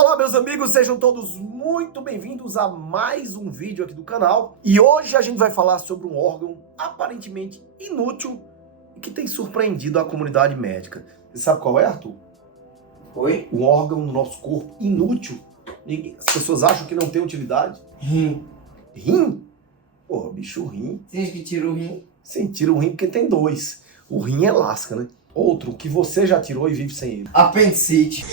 Olá, meus amigos, sejam todos muito bem-vindos a mais um vídeo aqui do canal. E hoje a gente vai falar sobre um órgão aparentemente inútil e que tem surpreendido a comunidade médica. Você sabe qual é, Arthur? Oi? Um órgão no nosso corpo inútil. As pessoas acham que não tem utilidade. Rim. Rim? Pô, bicho, rim. Tem gente que tira o rim? Sim, tira o rim porque tem dois. O rim é lasca, né? Outro que você já tirou e vive sem ele. Apendicite.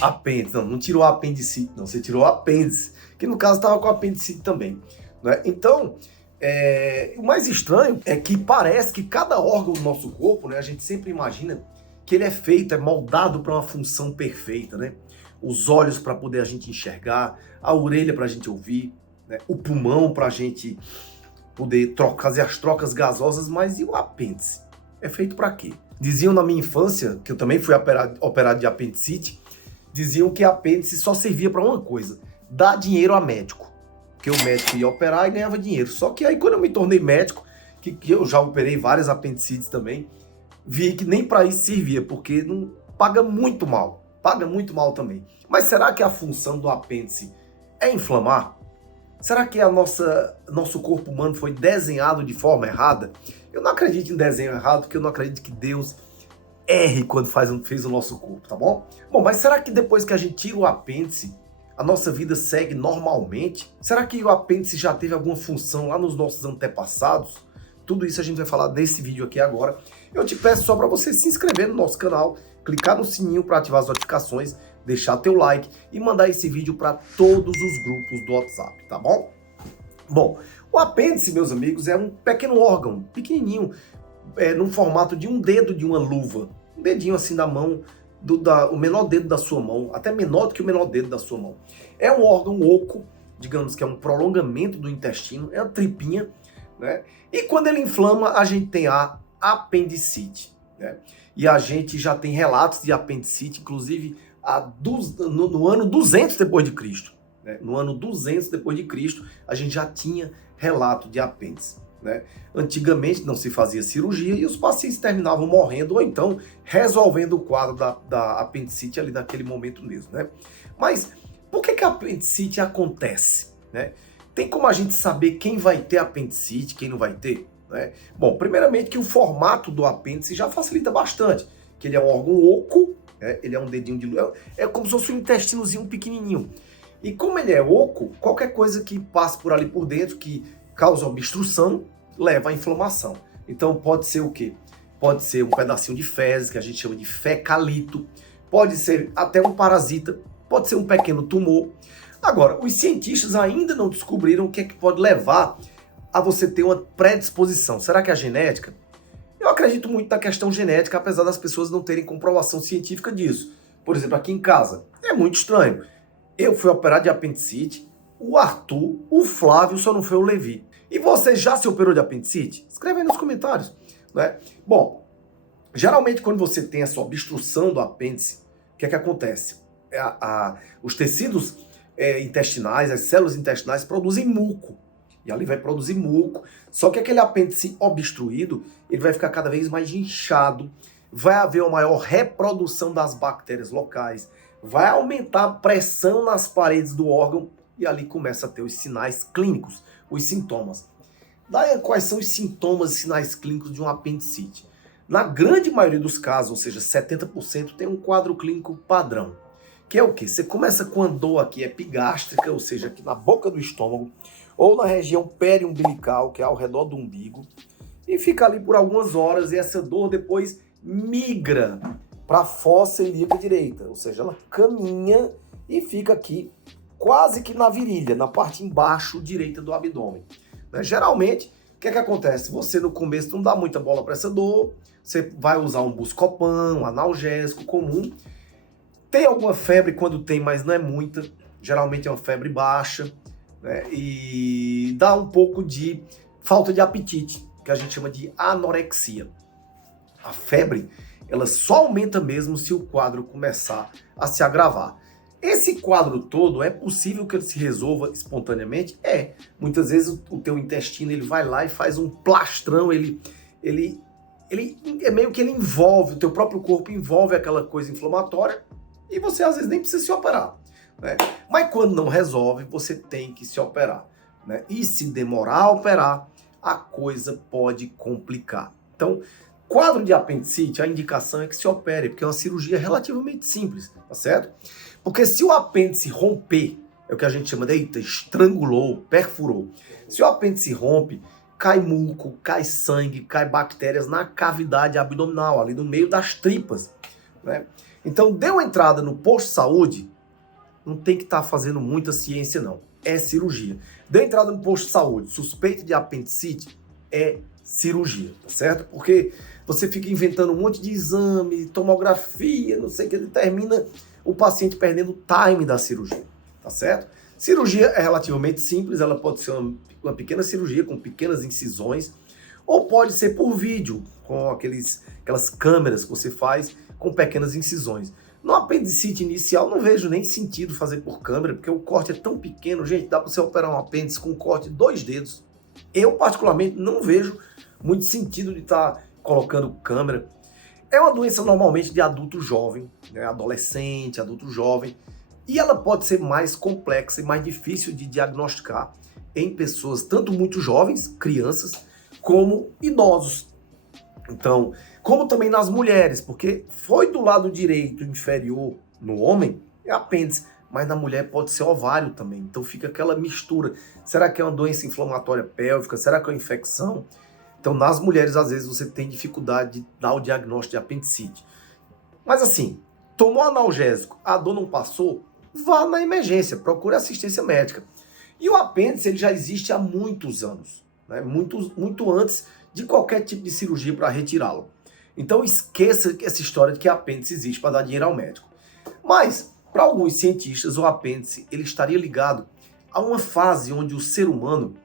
Apêndice, não tirou a apendicite, não, você tirou o apêndice, que no caso estava com apendicite também, né? Então, o mais estranho é que parece que cada órgão do nosso corpo, né, a gente sempre imagina que ele é feito, é moldado para uma função perfeita, né? Os olhos para poder a gente enxergar, a orelha para a gente ouvir, né? O pulmão para a gente poder fazer as trocas gasosas, mas e o apêndice? É feito para quê? Diziam na minha infância, que eu também fui operado de apendicite, diziam que apêndice só servia para uma coisa: dar dinheiro a médico. Porque o médico ia operar e ganhava dinheiro. Só que aí quando eu me tornei médico, que eu já operei várias apendicites também, vi que nem para isso servia, porque não paga muito mal também. Mas será que a função do apêndice é inflamar? Será que nosso corpo humano foi desenhado de forma errada? Eu não acredito em desenho errado, porque eu não acredito que Deus erre quando fez o nosso corpo, tá bom? Bom, mas será que depois que a gente tira o apêndice, a nossa vida segue normalmente? Será que o apêndice já teve alguma função lá nos nossos antepassados? Tudo isso a gente vai falar nesse vídeo aqui agora. Eu te peço só para você se inscrever no nosso canal, clicar no sininho para ativar as notificações, deixar teu like e mandar esse vídeo para todos os grupos do WhatsApp, tá bom? Bom, o apêndice, meus amigos, é um pequeno órgão, pequenininho, no formato de um dedo de uma luva. Um dedinho assim da mão, o menor dedo da sua mão, até menor do que o menor dedo da sua mão. É um órgão oco, digamos que é um prolongamento do intestino, é uma tripinha, né? E quando ele inflama, a gente tem a apendicite, né? E a gente já tem relatos de apendicite, inclusive no ano 200 depois de Cristo. Né? No ano 200 depois de Cristo, a gente já tinha relato de apêndice. Né? Antigamente não se fazia cirurgia e os pacientes terminavam morrendo ou então resolvendo o quadro da apendicite ali naquele momento mesmo. Né? Mas por que a apendicite acontece? Né? Tem como a gente saber quem vai ter apendicite, quem não vai ter? Né? Bom, primeiramente que o formato do apêndice já facilita bastante, que ele é um órgão oco, né? Ele é um dedinho de lua, é como se fosse um intestinozinho pequenininho. E como ele é oco, qualquer coisa que passe por ali por dentro, que causa obstrução, leva à inflamação. Então pode ser o quê? Pode ser um pedacinho de fezes, que a gente chama de fecalito, pode ser até um parasita, pode ser um pequeno tumor. Agora, os cientistas ainda não descobriram o que é que pode levar a você ter uma predisposição. Será que é a genética? Eu acredito muito na questão genética, apesar das pessoas não terem comprovação científica disso. Por exemplo, aqui em casa, é muito estranho. Eu fui operado de apendicite, o Arthur, o Flávio, só não foi o Levi. E você já se operou de apendicite? Escreve aí nos comentários. Né? Bom, geralmente quando você tem essa obstrução do apêndice, o que é que acontece? Os tecidos intestinais, as células intestinais produzem muco. E ali vai produzir muco. Só que aquele apêndice obstruído, ele vai ficar cada vez mais inchado, vai haver uma maior reprodução das bactérias locais, vai aumentar a pressão nas paredes do órgão e ali começa a ter os sinais clínicos, os sintomas. Daí, quais são os sintomas e sinais clínicos de um apendicite? Na grande maioria dos casos, ou seja, 70%, tem um quadro clínico padrão. Que é o quê? Você começa com a dor aqui epigástrica, ou seja, aqui na boca do estômago, ou na região periumbilical, que é ao redor do umbigo, e fica ali por algumas horas, e essa dor depois migra para a fossa ilíaca direita, ou seja, ela caminha e fica aqui quase que na virilha, na parte embaixo direita do abdômen. Né? Geralmente, o que é que acontece? Você no começo não dá muita bola para essa dor, você vai usar um Buscopan, um analgésico comum, tem alguma febre quando tem, mas não é muita, geralmente é uma febre baixa, né? E dá um pouco de falta de apetite, que a gente chama de anorexia. A febre, ela só aumenta mesmo se o quadro começar a se agravar. Esse quadro todo, é possível que ele se resolva espontaneamente? É. Muitas vezes o teu intestino, ele vai lá e faz um plastrão, ele é meio que ele envolve, o teu próprio corpo envolve aquela coisa inflamatória e você às vezes nem precisa se operar, né? Mas quando não resolve, você tem que se operar, né? E se demorar a operar, a coisa pode complicar. Então, quadro de apendicite, a indicação é que se opere, porque é uma cirurgia relativamente simples, tá certo? Porque se o apêndice romper, é o que a gente chama de, eita, estrangulou, perfurou. Se o apêndice rompe, cai muco, cai sangue, cai bactérias na cavidade abdominal, ali no meio das tripas, né? Então, deu entrada no posto de saúde, não tem que estar fazendo muita ciência, não. É cirurgia. Deu entrada no posto de saúde, suspeito de apendicite, é cirurgia, tá certo? Porque você fica inventando um monte de exame, tomografia, não sei o que, termina o paciente perdendo o time da cirurgia, tá certo? Cirurgia é relativamente simples, ela pode ser uma pequena cirurgia com pequenas incisões, ou pode ser por vídeo, com aquelas câmeras que você faz com pequenas incisões. No apendicite inicial, não vejo nem sentido fazer por câmera, porque o corte é tão pequeno, gente, dá para você operar um apêndice com um corte de 2 dedos. Eu, particularmente, não vejo muito sentido de estar colocando câmera. É uma doença normalmente de adulto jovem, né? Adolescente, adulto jovem, e ela pode ser mais complexa e mais difícil de diagnosticar em pessoas tanto muito jovens, crianças, como idosos. Então, como também nas mulheres, porque foi do lado direito inferior no homem, é apêndice, mas na mulher pode ser ovário também. Então fica aquela mistura. Será que é uma doença inflamatória pélvica? Será que é uma infecção? Então nas mulheres às vezes você tem dificuldade de dar o diagnóstico de apendicite. Mas assim, tomou analgésico, a dor não passou, vá na emergência, procure assistência médica. E o apêndice ele já existe há muitos anos, né? Muito antes de qualquer tipo de cirurgia para retirá-lo. Então esqueça essa história de que apêndice existe para dar dinheiro ao médico. Mas, para alguns cientistas, o apêndice ele estaria ligado a uma fase onde o ser humano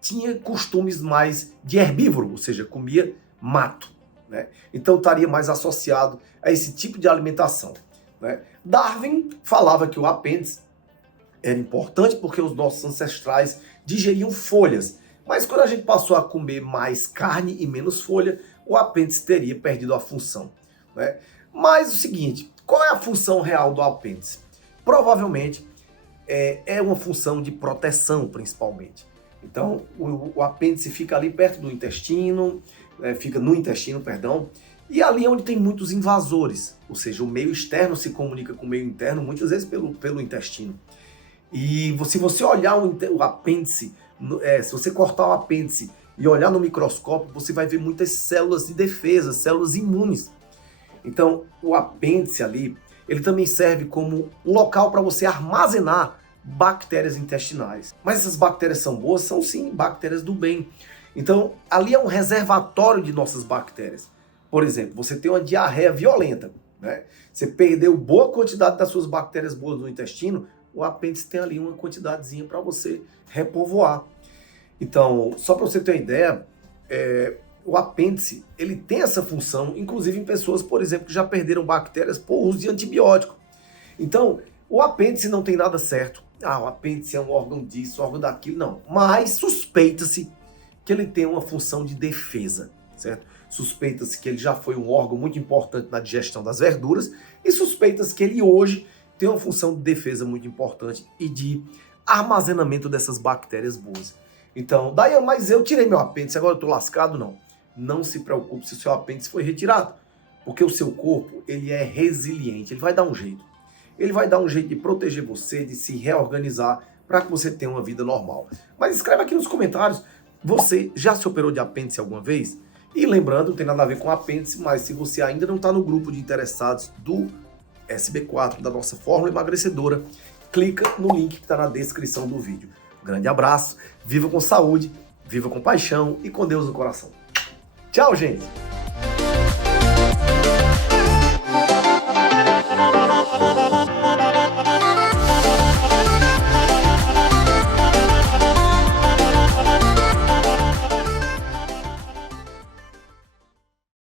tinha costumes mais de herbívoro, ou seja, comia mato, né? Então estaria mais associado a esse tipo de alimentação, né? Darwin falava que o apêndice era importante porque os nossos ancestrais digeriam folhas, mas quando a gente passou a comer mais carne e menos folha, o apêndice teria perdido a função, né? Mas o seguinte, qual é a função real do apêndice? Provavelmente é uma função de proteção, principalmente. Então, o apêndice fica ali perto do intestino, fica no intestino, perdão, e ali é onde tem muitos invasores, ou seja, o meio externo se comunica com o meio interno, muitas vezes pelo intestino. E se você olhar o apêndice, se você cortar o apêndice e olhar no microscópio, você vai ver muitas células de defesa, células imunes. Então, o apêndice ali, ele também serve como um local para você armazenar bactérias intestinais. Mas essas bactérias são boas? São sim, bactérias do bem. Então, ali é um reservatório de nossas bactérias. Por exemplo, você tem uma diarreia violenta, né? Você perdeu boa quantidade das suas bactérias boas no intestino, o apêndice tem ali uma quantidadezinha para você repovoar. Então, só para você ter uma ideia, o apêndice, ele tem essa função, inclusive em pessoas, por exemplo, que já perderam bactérias por uso de antibiótico. Então, o apêndice não tem nada certo. O apêndice é um órgão disso, órgão daquilo, não. Mas suspeita-se que ele tem uma função de defesa, certo? Suspeita-se que ele já foi um órgão muito importante na digestão das verduras e suspeita-se que ele hoje tem uma função de defesa muito importante e de armazenamento dessas bactérias boas. Então, Dayan, mas eu tirei meu apêndice, agora eu tô lascado? Não. Não se preocupe se o seu apêndice foi retirado, porque o seu corpo, ele é resiliente, ele vai dar um jeito. Ele vai dar um jeito de proteger você, de se reorganizar para que você tenha uma vida normal. Mas escreve aqui nos comentários, você já se operou de apêndice alguma vez? E lembrando, não tem nada a ver com apêndice, mas se você ainda não está no grupo de interessados do SB4, da nossa fórmula emagrecedora, clica no link que está na descrição do vídeo. Grande abraço, viva com saúde, viva com paixão e com Deus no coração. Tchau, gente!